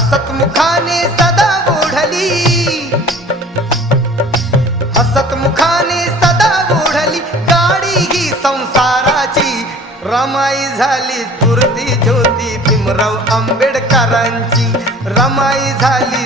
हसतमुखाने सदा ओढली, हसतमुखाने सदा ओढली गाडी ही संसाराची। रमाई झाली स्फूर्ती ज्योती भीमराव आंबेडकरांची, रमाई झाली